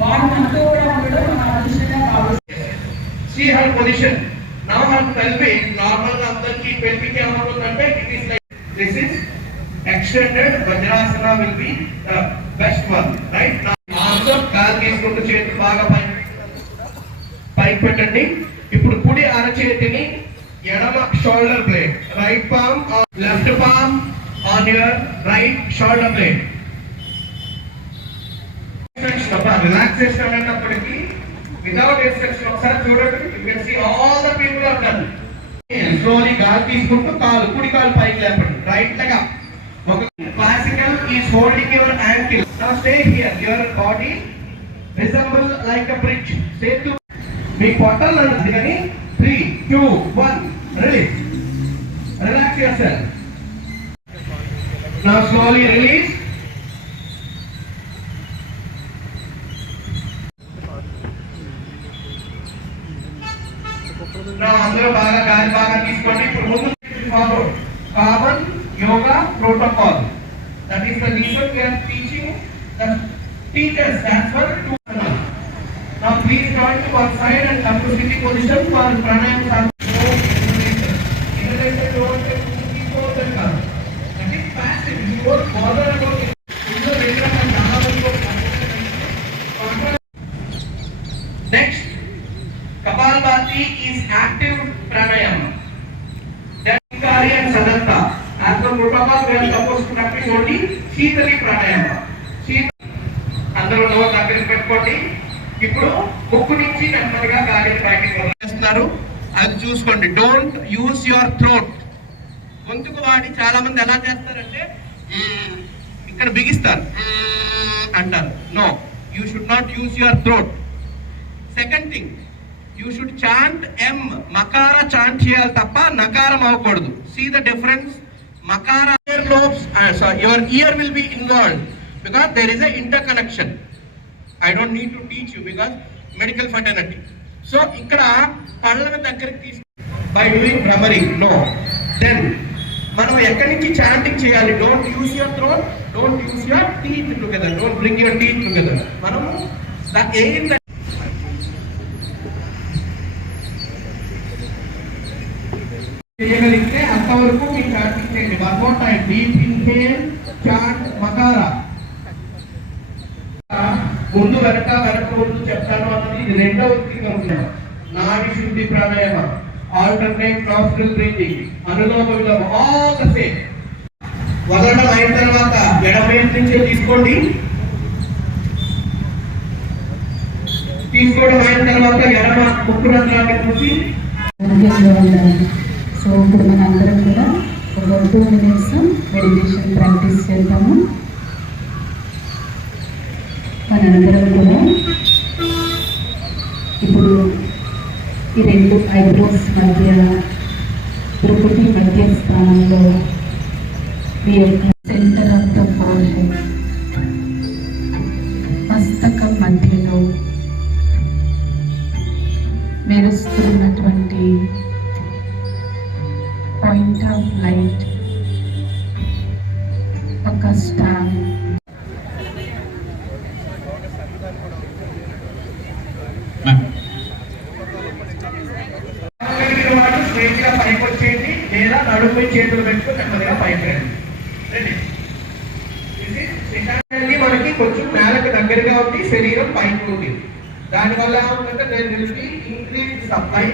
వారు మనతో కూడా ఉండడం మన అదృష్టంగా భావిస్తాం. See her position. Now her pelvic, normal అందరికి pelvic ఏమవుతుందంటే it is like this is extended. Vajrasana will be the best one, right? Now arms up, కాలు తీసుకుంటూ చేతులు బాగా పైకి పెట్టండి. ఇప్పుడు కుడి అరచేతిని ఎడమ shoulder blade, right palm left palm on your right shoulder blade. Relaxation అన్నప్పటికీ వితౌట్ రిస్ట్రిక్షన్ ఒకసారి చూడండి. You can see all the people are done. Slowly గాలి తీసుకుంటూ కాలు కుడి కాలు పైకి లేపండి, రైట్ లెగ్ అప్. ఒక classical is holding your ankle. Now stay here. Your body resemble like a bridge. సేతు మీ పొట్టలు అందుకని 3 2 1 release. Relax yourself. Now slowly release. అందరూ బాగా గాలి బాగా తీసుకోండి. ఇప్పుడు ముందు follow common yoga protocol. That is the reason we are teaching the teachers as per to. Now please join to one side and come to sitting position for pranayama. That is passive. You don't bother about it. Next, Kapalbhati is active pranayama. Then Kari and Sadanta. As per protocol, we are supposed to practice only Shitali pranayama. అందరూ నోరు దగ్గరికి పెట్టుకోండి. ఇప్పుడు ముక్కు నుంచి నెమ్మదిగా గాలిని బయటికి వదిలేస్తున్నారు, అది చూసుకోండి. Don't use your throat. గొంతుకు వాడి చాలా మంది ఎలా చేస్తారంటే ఇక్కడ బిగిస్తారు అంటారు. No, you should not use your throat. Second thing, you should chant M. మకార చాంట్ చేయాలి తప్ప నకారం అవ్వకూడదు. See the difference. మకార ear lobes, your ear will be involved because there is a interconnection. I don't need to teach you because medical fraternity. So ikkada palana దగ్గరికి తీసు by doing brahmari. No, then మనం ఎక్కడి నుంచి చాంటింగ్ చేయాలి. don't use your throat, don't use your teeth together, don't bring your teeth together. మనం the aim that చేయగలిగితే అంతవరకు మీ చాంటింగ్ చేయండి. one more time, deep inhale, chant makara. ముందు వెనక ముందు చెప్తాను అన్నది ఇది రెండవ థింగ్. నాడి శుద్ధి pranayama, alternate nostril breathing, anulom విలోమ, ఆల్ ద సేమ్. వదలడం అయిన తర్వాత ఎడమ వైపు నుంచే తీసుకోండి. తీసుకోవడం అయిన తర్వాత ఎడమ ముక్కు రంధ్రాన్ని మూసి. సో ఇప్పుడు మన అందరం కూడా ఒక 2 minutes మెడిటేషన్ ప్రాక్టీస్ చేద్దాము. మనందరం కూడా ఇప్పుడు ఈ 2 ఐబ్రోస్ మధ్య, ప్రకృతి మధ్య స్థానంలో మీ యొక్క centre of the forehead, మస్తకం మధ్యలో మెరుస్తున్నటువంటి పాయింట్ ఆఫ్ లైట్, ఒక స్టార్. పైకి వచ్చేయండి లేదా నడుము చేతులు పెట్టుకుని నెమ్మదిగా పైకి రండి. మనకి కొంచెం నేలకు దగ్గరగా ఉంది, శరీరం పైకి ఉంది. దానివల్ల ఏమవుతుందంటే నేను నిలిపి ఇంక్రీజ్ సప్లై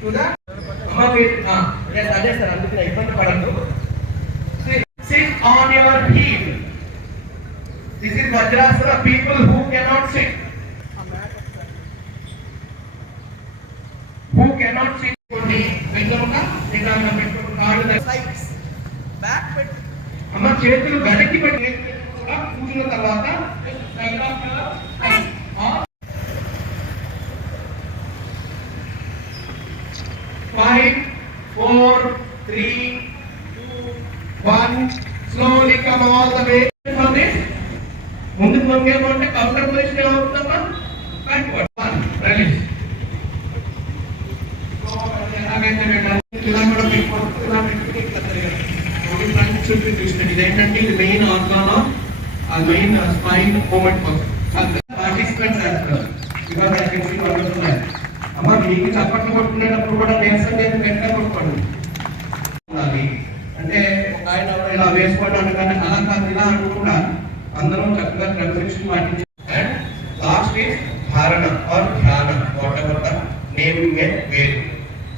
టు ద అదే సార్, అందుకే ఇబ్బంది పడద్దు. Sit on your heel. This is Vajrasana. People who cannot sit, అమ్మ చేతులు వెనక్కి పెట్టి కూర్చున్న తర్వాత 5 4 3 2 1 slowly come all the way from this. ముందుకు వంగేమంటే కౌంటర్ పొజిషన్ ఏమవుతుందమ్మా? బ్యాక్వర్డ్. 1 రిలీజ్. ఇదేంటంటే ఇది main organ, main spine movement కోసం. పార్టిసిపెంట్స్ చేస్తారు. Because I can see wonderful. అమ్మ మీకు చప్పట్లు కొట్టుకునేటప్పుడు కూడా నేర్సం చేసి వెంటనే కొట్టుకోండి. అంటే ఒక ఆయన ఇలా వేసుకోవడానికి కానీ అలా కాదు ఇలా అనుకుండా అందరం చక్కగా క్రమశిక్షణ పాటించాలి. అండ్ లాస్ట్ ఈజ్ ధారణ ఆర్ ధ్యాన, what ever the naming it వేరు.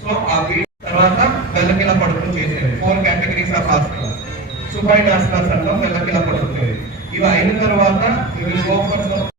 సో ఆ వీడియో తర్వాత వెళ్ళకిలా పడుకుని చేసేవి 4 కేటగిరీస్ ఆఫ్ ఆసనాలు. సుపైన్ ఆసనాస్ అంటాం, వెళ్ళకిలా పడుకునేవి. ఇవి అయిన తర్వాత